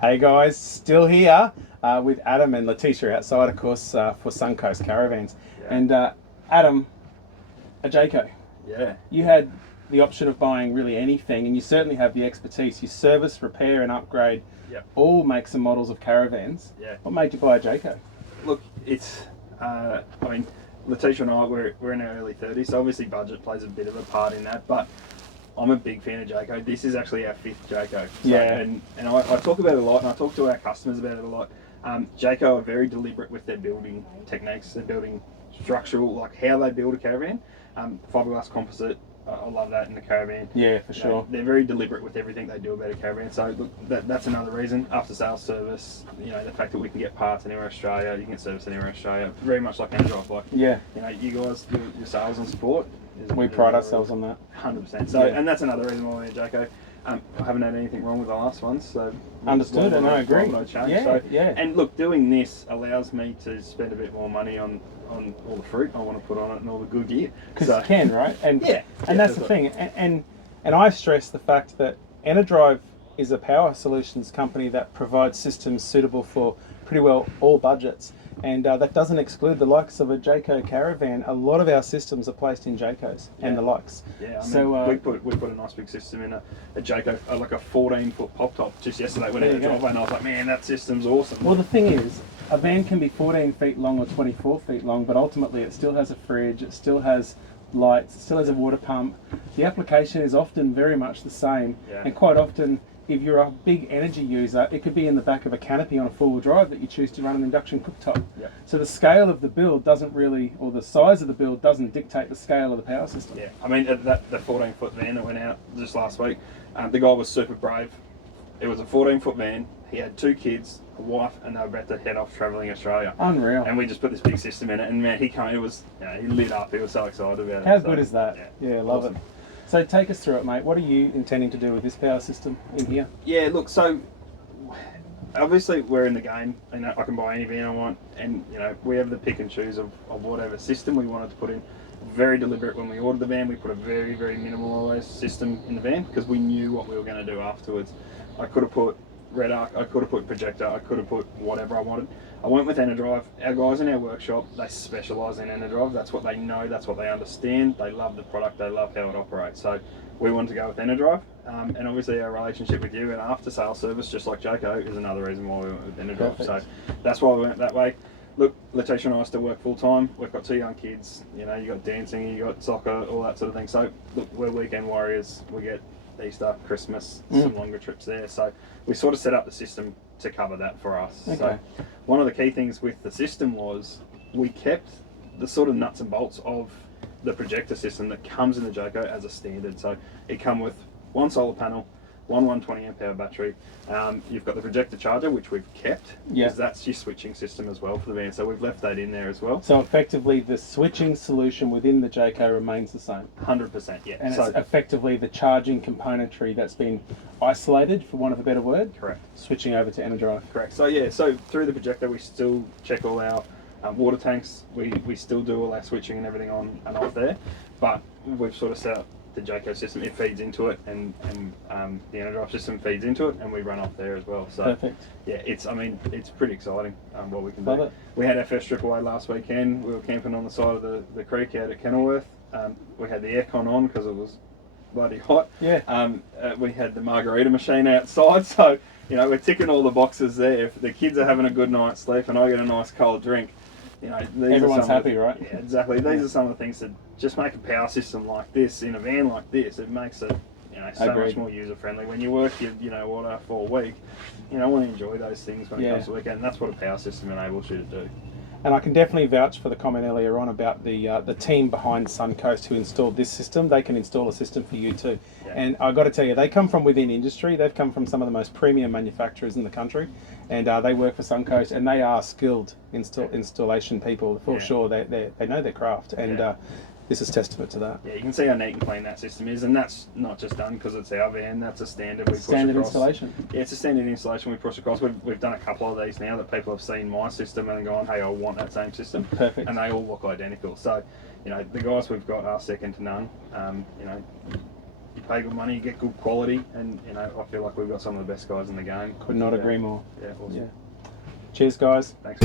Hey guys, still here with Adam and Letitia outside, of course, for Suncoast Caravans. Yeah. And Adam, a Jayco, Yeah. you had the option of buying really anything, and you certainly have the expertise. You service, repair, and upgrade Yep. all makes and models of caravans. Yeah. What made you buy a Jayco? Look, it's. I mean, Letitia and I we're in our early 30s, so obviously budget plays a bit of a part in that. But I'm a big fan of Jayco. This is actually our 5th Jayco. So, Yeah. And I talk about it a lot, and I talk to our customers about it a lot. Jayco are very deliberate with their building techniques, their building structural, like how they build a caravan. Fiberglass composite. I love that in the caravan. Yeah, for sure. They're very deliberate with everything they do about a caravan. So look, that's another reason. After sales service, the fact that we can get parts anywhere in Australia, you can get service anywhere in Australia, very much like Enerdrive. Like, Yeah, you guys, your sales and support. we pride ourselves on that. 100%. So, Yeah. and that's another reason why we're Jayco. I haven't had anything wrong with the last ones, so Understood, and I agree. No change. Yeah, So, yeah. And look, doing this allows me to spend a bit more money on all the fruit I want to put on it and all the good gear. Because you can, right? And Yeah. and that's the thing. And I stress the fact that Enerdrive is a power solutions company that provides systems suitable for pretty well all budgets. And that doesn't exclude the likes of a Jayco caravan. A lot of our systems are placed in Jaycos and the likes. Yeah, I mean, So we put a nice big system in a Jayco, like a 14-foot pop top just yesterday when I There had a you go. driveway, and I was like, man, that system's awesome. well, the thing is, a van can be 14 feet long or 24 feet long, but ultimately it still has a fridge, it still has lights, it still has a water pump. The application is often very much the same, Yeah. and quite often, if you're a big energy user, it could be in the back of a canopy on a four-wheel drive that you choose to run an induction cooktop. Yeah. So the scale of the build doesn't really, or the size of the build doesn't dictate the scale of the power system. Yeah, I mean, the 14-foot van that went out just last week, the guy was super brave. It was a 14-foot van. He had 2 kids, a wife, and they were about to head off travelling Australia. Unreal. And we just put this big system in it, and man, he came. It was, he lit up. He was so excited about it. How So, good is that? Yeah, love awesome. it. So take us through it, mate. What are you intending to do with this power system in here? Yeah, look, so obviously we're in the game. I can buy any van I want, and we have the pick and choose of whatever system we wanted to put in. Very deliberate when we ordered the van. We put a very, very minimalised system in the van because we knew what we were going to do afterwards. I could have put red arc, I could have put projector, I could have put whatever I wanted. I went with Enerdrive. Our guys in our workshop, they specialise in Enerdrive. That's what they know, that's what they understand. They love the product, they love how it operates. So we wanted to go with Enerdrive. And obviously our relationship with you and after sales service, just like Jayco, is another reason why we went with Enerdrive. Perfect. So that's why we went that way. Look, Letitia and I still work full time. We've got 2 young kids. You got dancing, you got soccer, all that sort of thing. So look, we're weekend warriors. We get Easter, Christmas, some longer trips there. So we sort of set up the system to cover that for us. Okay. So one of the key things with the system was we kept the sort of nuts and bolts of the projector system that comes in the Jayco as a standard. So it come with 1 solar panel, one 120 amp hour battery. You've got the projector charger, which we've kept, Yeah. because that's your switching system as well for the van. So we've left that in there as well. So effectively, the switching solution within the Jayco remains the same. 100%, yeah. And So it's effectively the charging componentry that's been isolated, for want of a better word, correct. switching over to Enerdrive. Correct. So yeah, so through the projector we still check all our water tanks. We still do all our switching and everything on and off there, but we've sort of set up the Jayco system. It feeds into it, and the Enerdrive system feeds into it, and we run off there as well. So Perfect. yeah, it's pretty exciting what we can Love do. it. We had our first trip away last weekend. We were camping on the side of the creek out at Kenilworth. We had the aircon on because it was bloody hot. Yeah. We had the margarita machine outside, so we're ticking all the boxes there. If the kids are having a good night's sleep and I get a nice cold drink, these Everyone's are some happy, of, right? Yeah, exactly. These are some of the things that just make a power system like this in a van like this. It makes it so Agreed. much more user friendly. When you work your for a week, you want to enjoy those things when it comes to the weekend. And that's what a power system enables you to do. And I can definitely vouch for the comment earlier on about the team behind Suncoast who installed this system. They can install a system for you too. Yeah. And I've got to tell you, they come from within industry. They've come from some of the most premium manufacturers in the country. And they work for Suncoast, and they are skilled installation people. For sure, they know their craft. And this is testament to that. Yeah, you can see how neat and clean that system is, and that's not just done because it's our van. That's a standard we push Standard across. installation. Yeah, it's a standard installation we push across. We've done a couple of these now that people have seen my system and gone, hey, I want that same system. Perfect. And they all look identical. So, the guys we've got are second to none. you pay good money, you get good quality, and you know, I feel like we've got some of the best guys in the game. Could not agree more. Yeah, awesome. Yeah. Cheers, guys. Thanks.